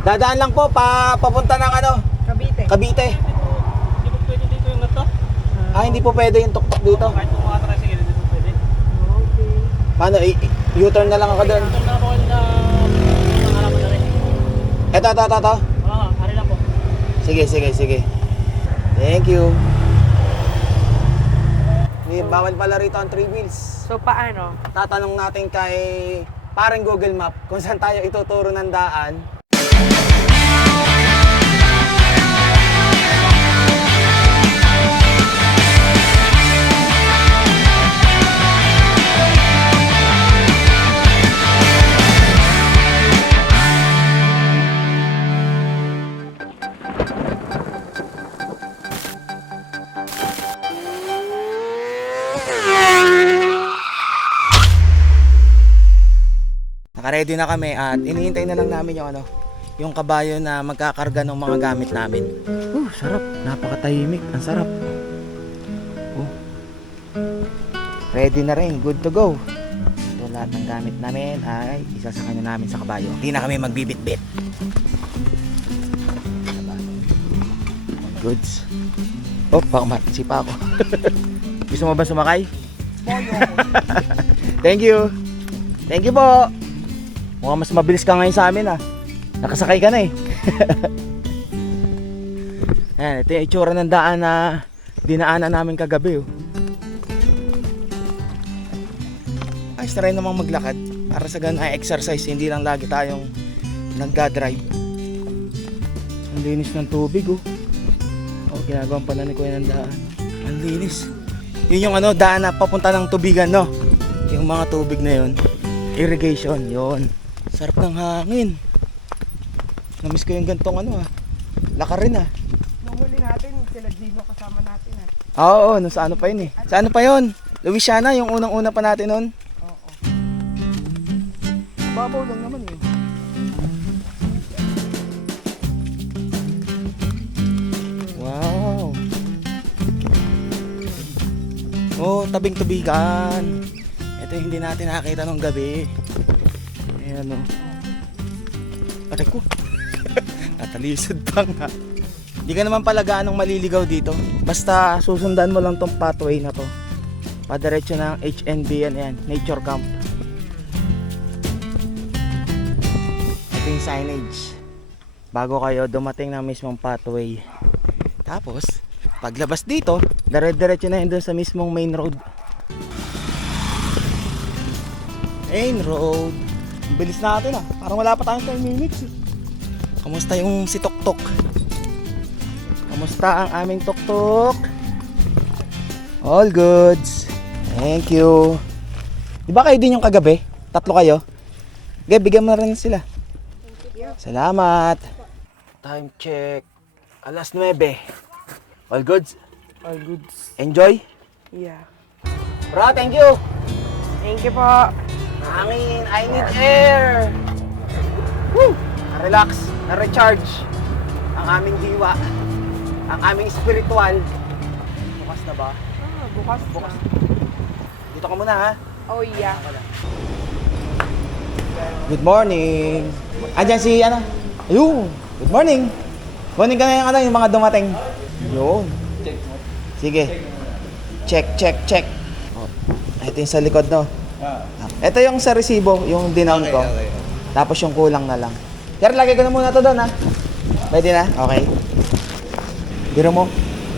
Dadaan lang po papunta ng ano, Cavite. Cavite. Hindi po pwede dito yung ganito. Hindi po pwede yung tuktok dito. Kahit kung mga tricycle, hindi po pwede. Okay. Paano, U-turn na lang ako doon. Ito na po na halaman na rin. Eto. Oo, hari lang po. Sige. Thank you. Bawal pala rito ang 3 wheels. So, paano? Tatanong natin kay parang Google Map kung saan tayo ituturo ng daan. Naka-ready na kami at iniintay na lang namin yung kabayo na magkakarga ng mga gamit namin. Sarap. Napakatahimik. Ang sarap. Ready na rin. Good to go. So, lahat ng gamit namin ay isasakay na namin sa kabayo. Hindi na kami magbibit-bit. Goods. Baka sipa ako. Gusto mo ba sumakay? Thank you. Thank you po. Mukhang mas mabilis ka ngayon sa amin Nakasakay ka na eh. Ayan, ito yung itsura ng daan na dinaanan namin kagabi Ayos na rin namang maglakad para sa ganun ay exercise, hindi lang lagi tayong nagdadrive. Ang linis ng tubig ginagawang pala ni Kuya ng daan. Ang linis. Yun yung daan na papunta ng tubigan yung mga tubig na yun, irrigation yun. Sarap ng hangin. Namiss ko yung gantong laka rin Nung huli natin, sila Gino kasama natin Oo, sa ano pa yun Sa ano pa yun? Louisiana, yung unang-una pa natin nun. Oo. Babaw lang naman Wow. Tabing-tubigan. Ito yung hindi natin nakita nung gabi. Ayan Aray ko. Natalisod pa nga. Hindi ka naman pala gaanong maliligaw dito. Basta susundan mo lang tong pathway na to. Padiretso ng HNB yan. Nature Camp. Ito yung signage. Bago kayo dumating ng mismong pathway. Tapos, paglabas dito, dire-diretso na yun doon sa mismong main road. Main road. Ang bilis natin Parang wala pa tayong 10 minutes Kamusta yung si Tuktok? Kamusta ang aming Tuktok? All goods. Thank you. Diba kayo din yung kagabi? 3 kayo? Okay, bigyan mo na rin sila. Salamat. Time check. 9:00. All goods? All goods. Enjoy? Yeah. Bro, thank you. Thank you po. Hangin, I need air. Woo! Na-relax, na-recharge ang aming diwa, ang aming spiritual. Bukas na ba? Bukas. Dito ka muna ha. Oh, yeah. Good morning. Andyan si Ayun. Good morning. Morning ka na yung mga dumating. Yun. Sige. Check. Ito yung sa likod Ito yung sa resibo, yung dinown ko. Tapos yung kulang na lang. Pero lagay ko na muna to doon Pwede na? Okay. Biro mo,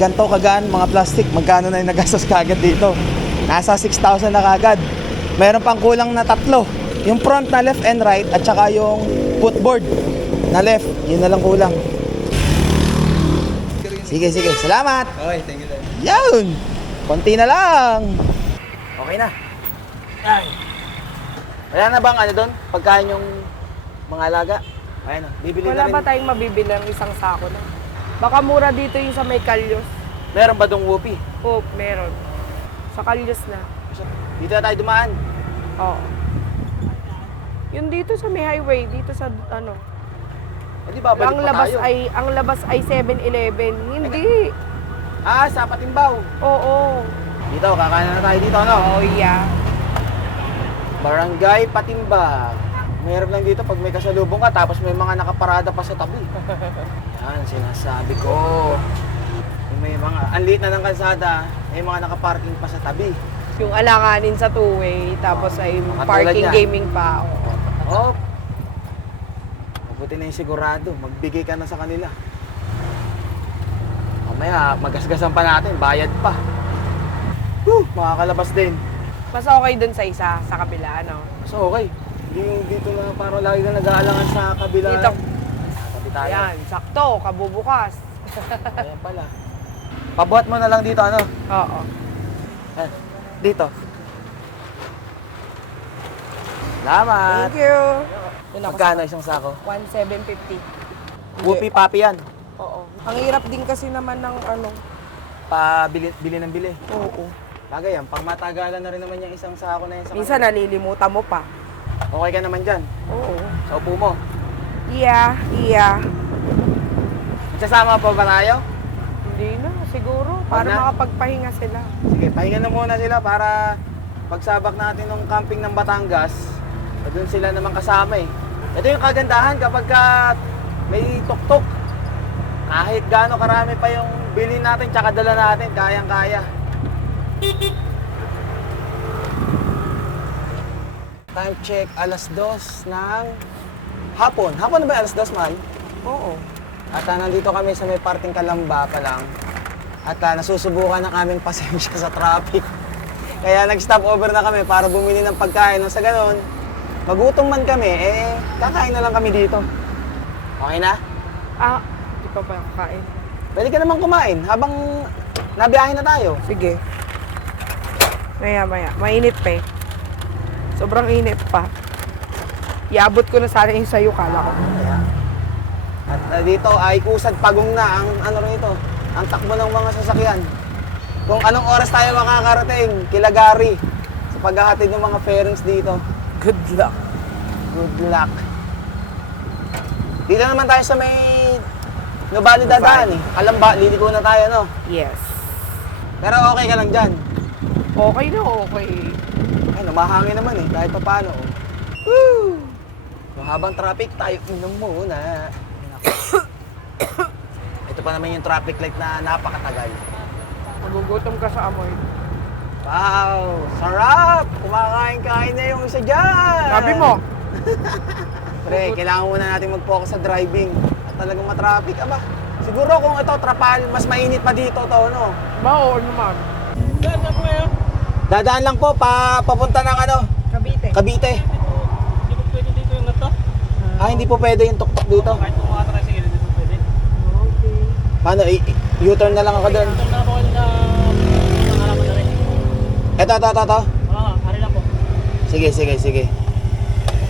ganito kagaan mga plastic. Magkano na yung nagastos kagad dito? Nasa 6,000 na kagad. Meron pang kulang na 3. Yung front na left and right at saka yung footboard na left. Yun na lang kulang. Sige. Salamat! Okay, thank you. Yun! Konti na lang. Okay na. Ay. Wala na bang doon? Pagkain yung mga alaga? Ayan bibili Wala na rin. ba tayong mabibili ng isang sako na? Baka mura dito yung sa may Kalyos. Meron ba dong whoopie? Oh, meron. Sa Kalyos na. Dito na tayo dumaan. Oo. Yung dito sa may highway, dito sa Hindi babalik ang pa labas tayo. ang labas ay 7-Eleven. Hindi. Sa Patimbaw. Oo. Dito, kakain na tayo dito, Oh, yeah. Barangay Patimbang. Mahirap lang dito pag may kasalubong ka tapos may mga nakaparada pa sa tabi. Yan, sinasabi ko. Yung may mga, ang liit na ng kalsada, may mga nakaparking pa sa tabi. Yung alanganin sa two-way, tapos ay Katulad parking yan. gaming pa. Oh. Mabuti na yung sigurado, magbigay ka na sa kanila. Mamaya, magasgasan pa natin, bayad pa. Makakalabas din. Mas okay dun sa isa, sa kabila, ano? So okay. Hindi yung dito na parang lagi na nag-aalangan sa kabila. Dito. Tabi tayo. Ayan, sakto, kabubukas. Ayan pala. Pabuhat mo na lang dito, ano? Oo. Ayan. Dito. Salamat. Thank you. Yun ako. Magkano isang sako? 1,750. Whoopie papi yan. Oo. Ang hirap din kasi naman ng ano. Bili ng bili. Oo. Bagay yan, pang matagalan na rin naman yung isang sako na yan sa Minsan kanila. nalilimutan mo pa. Okay ka naman dyan. Oo. Sa upo mo. Yeah. Magsasama pa ba tayo? Hindi na, siguro. Para na. makapagpahinga sila. Sige, pahinga na muna sila para pagsabak natin ng camping ng Batangas, doon sila naman kasama eh. Ito yung kagandahan kapag may tuktok. Kahit gaano karami pa yung bilhin natin tsaka dala natin, kayang-kaya. Time check, alas 2 ng hapon. Hapon na ba alas 2, man? Oo. At nandito kami sa may parting Kalamba pa lang. At nasusubukan ng aming pasensya sa traffic. Kaya nag-stop over na kami para bumili ng pagkain. Nang sa ganun, magutom man kami, kakain na lang kami dito. Okay na? Di pa ba kain? Pwede ka naman kumain habang nabiyahe na tayo. Sige. Maya. Mainit pa eh. Sobrang init pa. Iabot ko na sana yung sayo, kala ko. Kaya. At dito ay usad pagong na ang ano rito, ang takbo ng mga sasakyan. Kung anong oras tayo makakarating, Kilagari, sa paghahatid ng mga fairings dito. Good luck. Good luck. Dito naman tayo sa may Nubali dadaan eh. Kalamba, liliko na tayo, no? Yes. Pero okay ka lang dyan. Okay na, okay. Ay, namahangin naman eh, kahit pa paano. Woo! So, habang traffic, tayo inom muna. Ito pa naman yung traffic light na napakatagal. Magugutom ka sa amoy. Wow! Sarap! Kumakain-kain na yung isa dyan! Sabi mo. Pre, kailangan muna natin mag-focus sa driving. At talagang matraffic, aba. Siguro kung ito, trapal, mas mainit pa dito to, no? Oo naman. Saan na po kayo? Dadaan lang po, papunta ng ano, Cavite. Cavite. Hindi po pwede dito yung nato? Ah, hindi po pwede yung tuktok dito. Kahit kung mga tricycle, hindi po pwede. Okay. Paano, U-turn na lang ako doon. Ito na po kayo na mga halaman na rin. Ito. Hari lang po. Sige.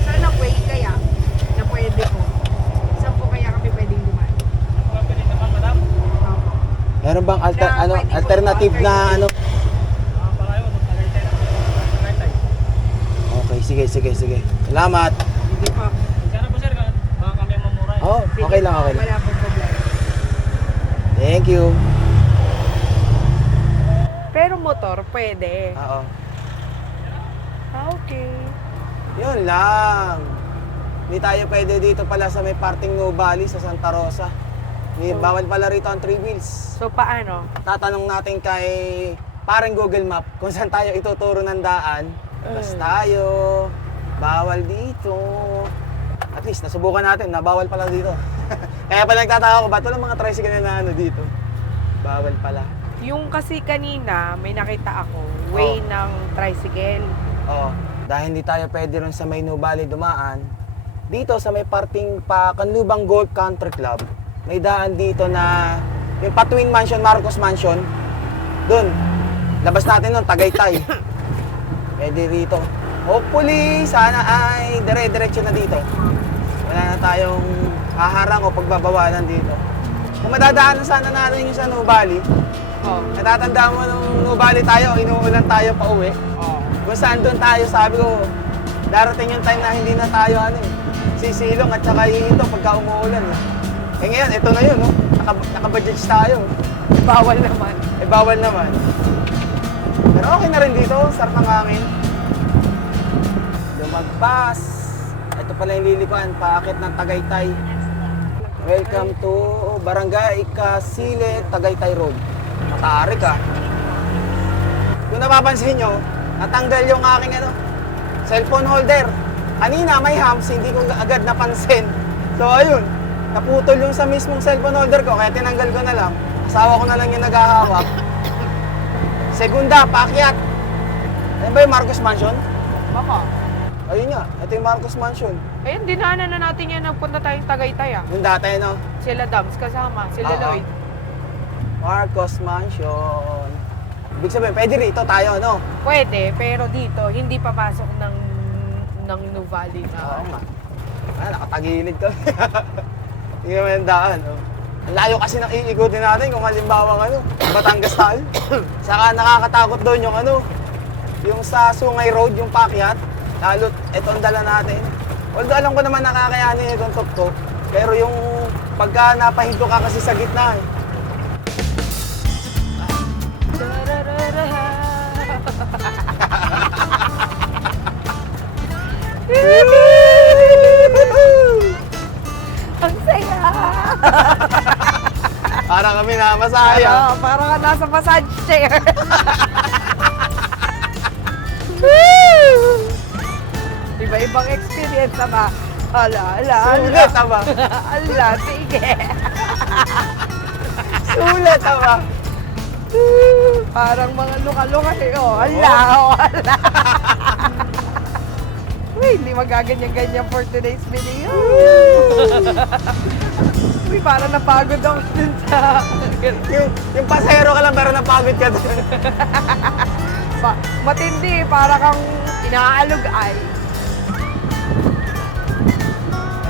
Saan ang way kaya na pwede po? Saan po kaya kami pwedeng dumaan? Pwede naman, madam. Meron bang Na pwede po, alternative na ano? Palayo, Tagaytay. Okay, sige. Salamat. Hindi pa. Sana po sir, baka kami ang mamura. Oh, okay lang. Wala pong problema. Thank you. Pero motor, pwede. Oo. Okay. Yun lang. Hindi tayo pwede dito pala sa may parting Nubali sa Santa Rosa. Bawal pala rito ang 3 wheels. So, paano? Tatanong natin kay parang Google Map kung saan tayo ituturo ng daan. Bas tayo. Bawal dito. At least, nasubukan natin na bawal pala dito. Kaya pala nagtataka ko, ba't walang mga tricycle na ano dito? Bawal pala. Yung kasi kanina, may nakita ako, way ng tricycle. Oo. Dahil hindi tayo pwede rin sa may Nubali dumaan, dito sa may parting pa Kanlubang Golf Country Club, may daan dito na yung Patwin Mansion, Marcos Mansion. Doon. Labas natin nun, Tagaytay. Pwede rito. Hopefully, sana ay dire-diretso na dito. Wala na tayong haharang o pagbabawalan dito. Kung madadaanan sana natin yung sa Nubali, Oh. natatanda mo nung Nubali tayo, inuulan tayo pa uwi. Oh. Kung saan doon tayo, sabi ko, darating yung time na hindi na tayo sisilong at saka hihinto pagka umuulan. Eh ngayon, ito na yun, no? Naka-budget tayo. Bawal naman. Bawal naman. Pero okay na rin dito, sarap ng hangin. Lumagpas. At Ito pala yung lilikuan, paakit ng Tagaytay. Welcome to Barangay Kasile, Tagaytay Road. Matarik ah. Kung napapansin nyo, natanggal yung aking cellphone holder. Kanina may hams, hindi ko agad napansin. So ayun, naputol yung sa mismong cellphone holder ko, kaya tinanggal ko na lang. Asawa ko na lang yung naghahawak. Segunda, paakyat. Ayun ba yung Marcos Mansion? Baka. Ayun nga, ito yung Marcos Mansion. Ayun, dinaanan na natin yan. Nagpunta tayong Tagaytay ah. Yung dati, no? Sila Dams kasama, sila Oo. Lloyd. Marcos Mansion. Ibig sabihin, pwede rito tayo, no? Pwede, pero dito, hindi papasok ng New Valley na. Oo nga. Ah, nakatagilid kami. Hindi kami ang daan, no? Ang layo kasi ng iikutin natin kung halimbawa Batangas tayo. Saka nakakatakot doon yung sa Sungay Road, yung paakyat. Lalo't ito ang dala natin. Although alam ko naman nakakayanin itong tuktok, pero yung pagka napahinto ka kasi sa gitna Ang saya! Parang kami na masaya. Parang ka nasa massage chair. Iba-ibang experience na ba? Ala. Sulit, tama. Ala, sige. Sulit, tama. Parang mga luka-luka eh. Ala. Uy, hindi magaganyan-ganyan for today's video. Uy, parang napagod ako dun sa... Yung pasahero ka lang pero napagod ka doon. Matindi, para kang inaalog ay.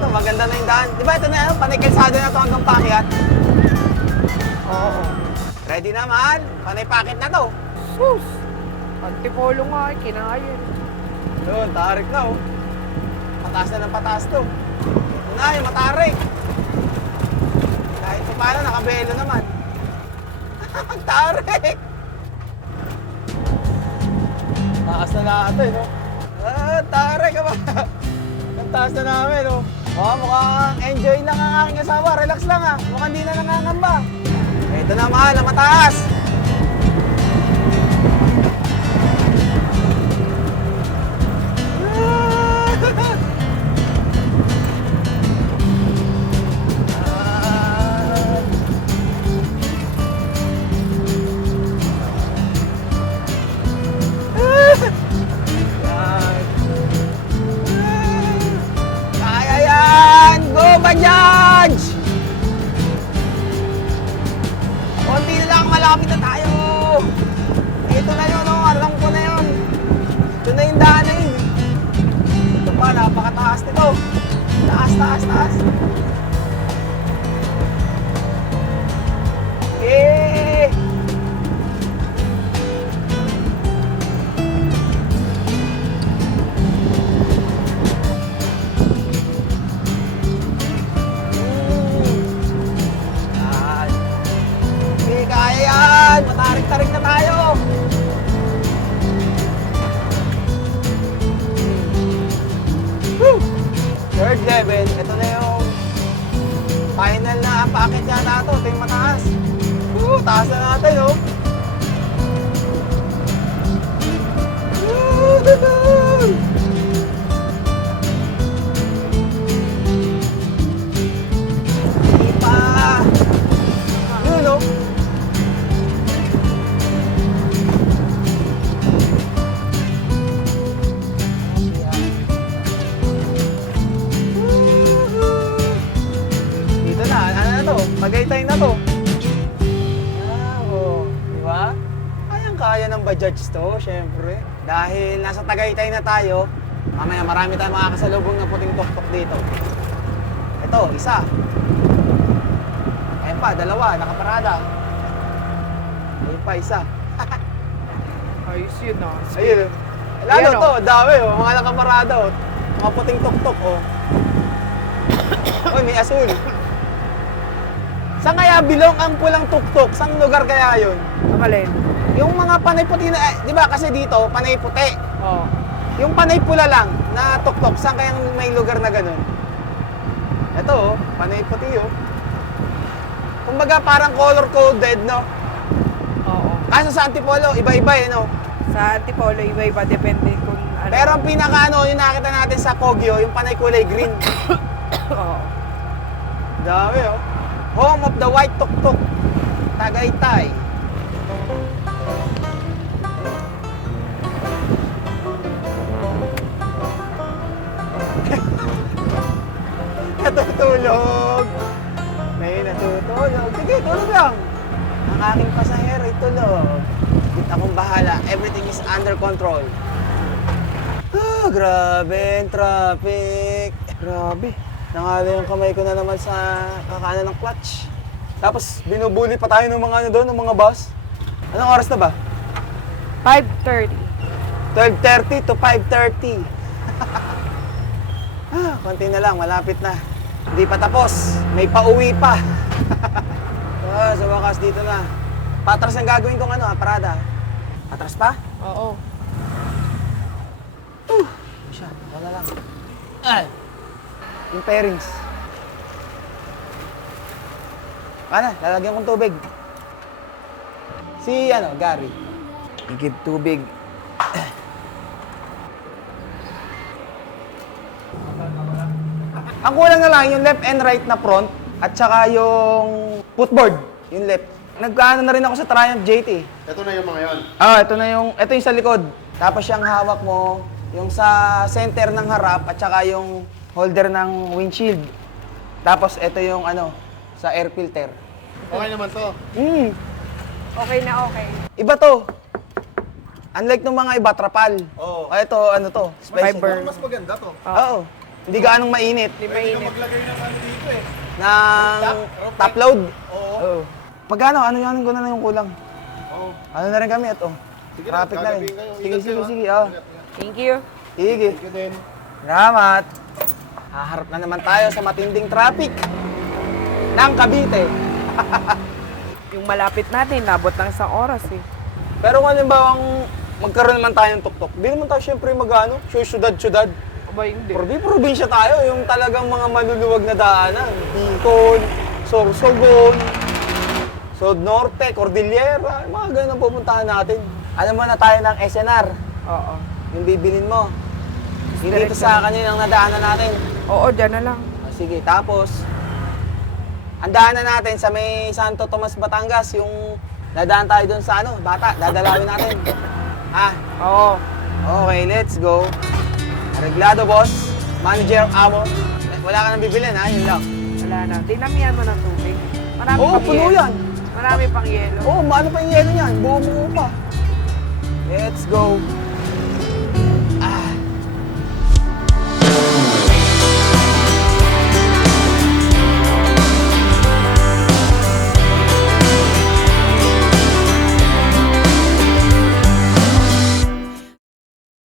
Ito, maganda na yung daan. Di ba ito na panay kalsada na ito hanggang paakyat? Oo. Ready naman? Panay packet na to. Sus! Antipolo nga ay kinayan. Yun, tarik na oh. Pataas na ng pataas to. Ito na, yung matarik. Kahit pa paano, nakabelo naman. Tarik! Taas na natin, no? Ah, tarik ka ba? Ang taas na namin, no? Oh, mukhang enjoy lang ang aking asawa. Relax lang, ah. Mukhang di na nangangamba. Ito na, mahal, ang mataas. Kaya yan! Go, Bajaj! Konti na lang, malapit na tayo! Ito na yun, oh. Alam ko na yun. Ito na yung daan na yun. Ito pa, napakataas nito. Taas, taas, taas. Eh! Yan. Okay, kaya yan. Matarik-tarik na tayo. Woo! Third level. Ito na yung final na packet yata ito. Ito yung mataas. Woo! Taas na natin, oh. Woo! Hindi pa. Yun, oh. Dito na, ano na to? Tagaytay na to. Oh, di ba? Kayang-kaya ng Bajaj to, syempre. Dahil nasa Tagaytay na tayo, mamaya marami tayong makakasalubong na puting tuktok dito. Ito, isa. Ayun pa, dalawa, nakaparada. Ayun pa, isa. Ayos yun ah. Ayun. Lalo Ayan, to, dami oh. Mga nakaparada oh. Mga puting tuktok oh. Uy, may asul. Saan kaya bilong ang pulang tuktok? Saan lugar kaya yun? Ang alin? Yung mga panay puti na, di ba kasi dito, panay puti. Oo. Yung panay pula lang, na tuktok, saan kaya may lugar na ganun? Ito, panay puti, oh. Kumbaga, parang color-coded, no? Oo. Kaso sa Antipolo, iba-iba, eh, no? Sa Antipolo, iba-iba. Depende kung ano. Pero ang pinaka, ano, yung nakita natin sa Kogyo, yung panay kulay green. Oo. Dami, oh. Home of the White Tuktok. Tagaytay. Natutulog. May natutulog. Sige, tulog lang. Ang aking pasahero ay tulog. Hindi akong bahala. Everything is under control. Ah, grabe ang traffic. Grabe. Nangali yung kamay ko na naman sa kakanan ng clutch. Tapos binubuli pa tayo ng mga ano doon, ng mga bus. Anong oras na ba? 5:30. 12:30 to 5:30. Konti na lang, malapit na. Hindi pa tapos, may pauwi pa. Sa wakas dito na. Patras ang gagawin kong ano, parada. Patras pa? Oo. Siya, wala lang. Ay! Yung pairings. Ano, lalagyan kong tubig. Si, ano, Gary. Igib tubig. Ang kulang na lang yung left and right na front at saka yung footboard, yung left. Nagkaano na rin ako sa Triumph JT. Ito na yung mga yon. Ito yung sa likod. Tapos yung hawak mo, yung sa center ng harap at saka yung holder ng windshield. Tapos ito yung ano, sa air filter. Okay naman to. Okay na okay. Iba to. Unlike ng mga iba, trapal. Oo. Ito, ano to? Special. Fiber. Mas maganda to. Oo. Hindi gaanong mainit. Di ba Pwede ka init? maglagay ng ano dito eh. Ng top load. Oo. Oo. Magkano? Ano ko na lang yung kulang? Oo. Ano na rin kami at oh. Sige, Traffic na rin. gagabihin kayo. Sige, Ingat sige, kayo, sige. ha? Oh. Thank you. Sige. Thank you din. Salamat. Haharap na naman tayo sa matinding traffic ng Cavite. Yung malapit natin, nabot ng isang oras eh. Pero kung halimbawang magkaroon naman tayo ng tuktok, di naman tayo syempre mag-ano, syudad-syudad. Aba, hindi. Probinsya tayo, yung talagang mga maluluwag na daanan. Bicol, Sorsogon, Sud Norte, Cordillera, mga ganun ang pupuntahan natin. Alam mo na tayo ng SNR, Oo. yung bibilin mo. Hindi ito Diretso. sa kanina ang nadaanan natin. Oo, dyan na lang. Sige, tapos, ang daanan natin sa may Santo Tomas, Batangas, yung dadaan tayo doon sa ano, bata, dadalawin natin. Oo. Okay, let's go. Arreglado, boss. Manager, amo. Wala ka nang bibilin, ha? Yun lang. Wala na. Dinamihan mo ng tubig. Marami Oo, pang puno yelo. yan. Marami pang yelo. Oo, ano pa yung yelo niyan? Buo pa. Let's go.